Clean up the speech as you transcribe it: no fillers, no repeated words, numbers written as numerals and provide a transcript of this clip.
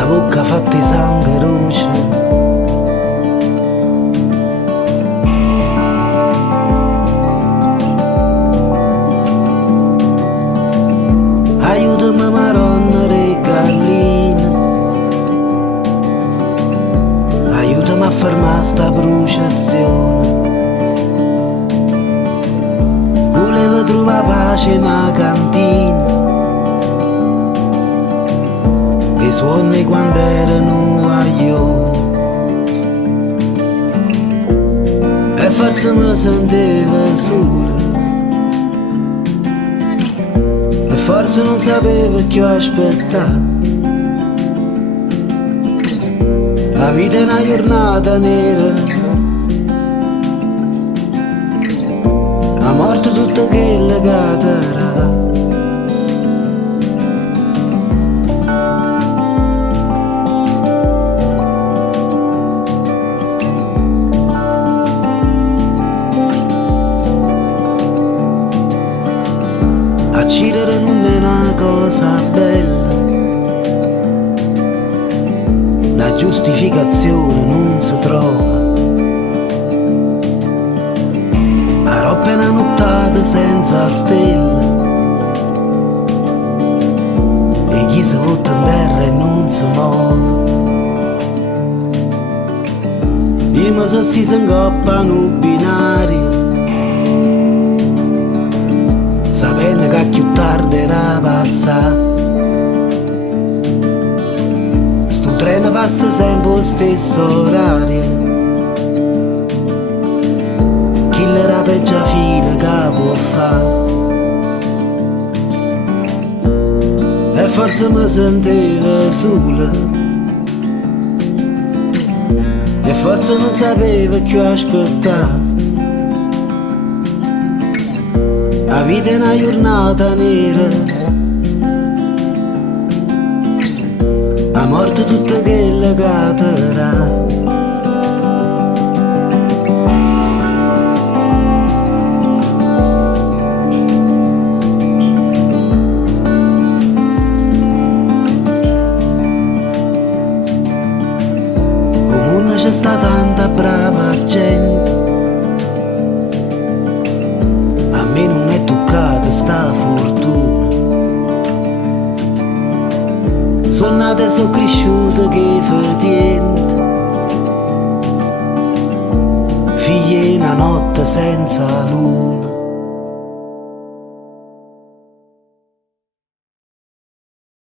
la bocca fatta di sangue roce. Aiutami Maronna re gallina, aiutami a fermare sta processione. Volevo trovare pace in una cantina, i suoni quando erano aglioni, e forse mi sentivo solo, e forse non sapevo che ho aspettato. La vita è una giornata nera, la morte tutta che è legata. Accidere non è una cosa bella, la giustificazione non si trova. La roba è una nottata senza stelle, e chi si butta in terra e non si muove. Io mi sono steso in coppa a un binario, sapendo che più tardi era passato. Sto treno passa sempre allo stesso orario, chi l'era peggio fine che può fare. E forse mi sentivo sola, e forse non sapevo che aspettare. La vita è una giornata nera, la morte tutta che è legata. O mondo c'è sta tanta brava gente, a me non è toccata sta fortuna. Sono nata e sono cresciuta che fatiente, figlia in una notte senza luna.